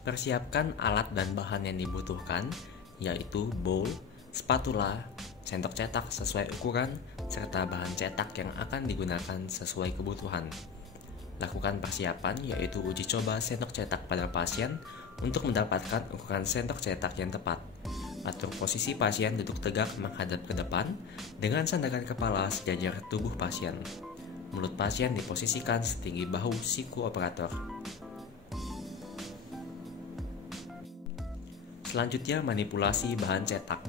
Persiapkan alat dan bahan yang dibutuhkan, yaitu bowl, spatula, sendok cetak sesuai ukuran, serta bahan cetak yang akan digunakan sesuai kebutuhan. Lakukan persiapan, yaitu uji coba sendok cetak pada pasien untuk mendapatkan ukuran sendok cetak yang tepat. Atur posisi pasien duduk tegak menghadap ke depan dengan sandaran kepala sejajar tubuh pasien. Mulut pasien diposisikan setinggi bahu siku operator. Selanjutnya, manipulasi bahan cetak.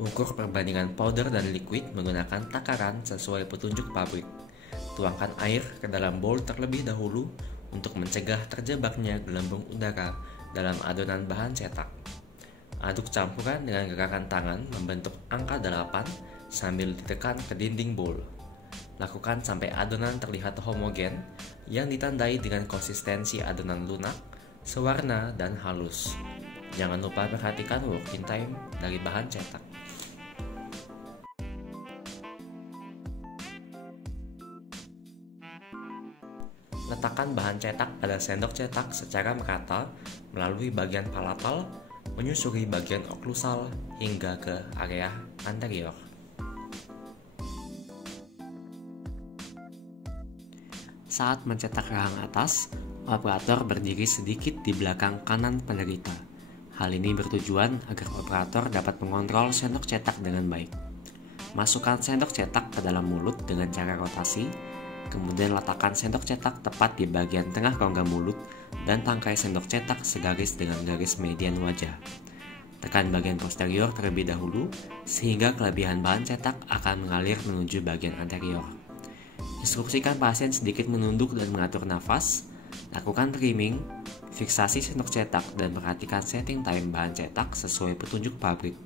Ukur perbandingan powder dan liquid menggunakan takaran sesuai petunjuk pabrik. Tuangkan air ke dalam bowl terlebih dahulu untuk mencegah terjebaknya gelembung udara dalam adonan bahan cetak. Aduk campuran dengan gerakan tangan membentuk angka 8 sambil ditekan ke dinding bowl. Lakukan sampai adonan terlihat homogen yang ditandai dengan konsistensi adonan lunak, sewarna, dan halus. Jangan lupa perhatikan working time dari bahan cetak. Letakkan bahan cetak pada sendok cetak secara merata melalui bagian palatal, menyusuri bagian oklusal hingga ke area anterior. Saat mencetak rahang atas, operator berdiri sedikit di belakang kanan penderita. Hal ini bertujuan agar operator dapat mengontrol sendok cetak dengan baik. Masukkan sendok cetak ke dalam mulut dengan cara rotasi, kemudian letakkan sendok cetak tepat di bagian tengah rongga mulut dan tangkai sendok cetak segaris dengan garis median wajah. Tekan bagian posterior terlebih dahulu sehingga kelebihan bahan cetak akan mengalir menuju bagian anterior. Instruksikan pasien sedikit menunduk dan mengatur nafas. Lakukan trimming, fiksasi sendok cetak, dan perhatikan setting time bahan cetak sesuai petunjuk pabrik.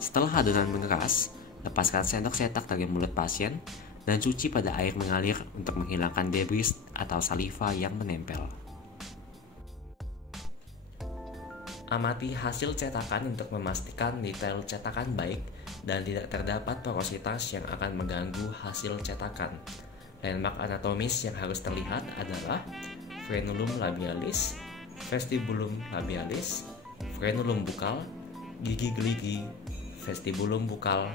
Setelah adonan mengeras, lepaskan sendok cetak dari mulut pasien dan cuci pada air mengalir untuk menghilangkan debris atau saliva yang menempel. Amati hasil cetakan untuk memastikan detail cetakan baik dan tidak terdapat porositas yang akan mengganggu hasil cetakan. Landmark anatomis yang harus terlihat adalah frenulum labialis, vestibulum labialis, frenulum bukal, gigi geligi, vestibulum bukal,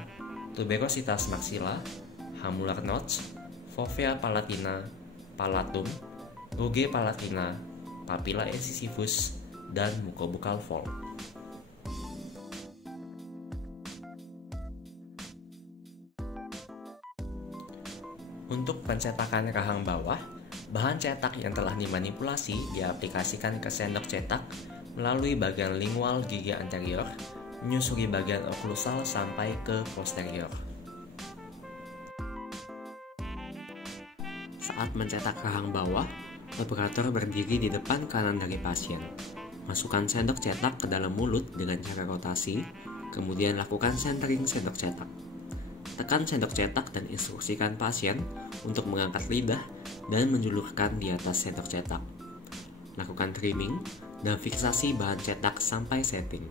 tuberositas maxilla, hamular notch, fovea palatina, palatum, rugae palatina, papilla incisivus, dan mucobukal fold. Untuk pencetakan rahang bawah, bahan cetak yang telah dimanipulasi diaplikasikan ke sendok cetak melalui bagian lingual gigi anterior, menyusuri bagian oklusal sampai ke posterior. Saat mencetak rahang bawah, operator berdiri di depan kanan dari pasien. Masukkan sendok cetak ke dalam mulut dengan cara rotasi, kemudian lakukan centering sendok cetak. Tekan sendok cetak dan instruksikan pasien untuk mengangkat lidah dan menjulurkan di atas sendok cetak. Lakukan trimming dan fiksasi bahan cetak sampai setting.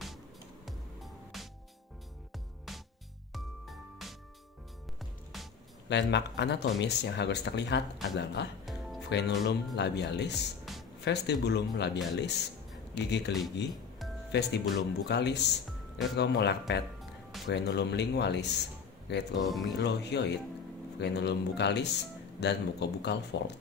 Landmark anatomis yang harus terlihat adalah frenulum labialis, vestibulum labialis, gigi geligi, vestibulum bucalis, retromolar pad, frenulum lingualis, retromylohyoid, frenulum bucalis, dan mucobukal fold.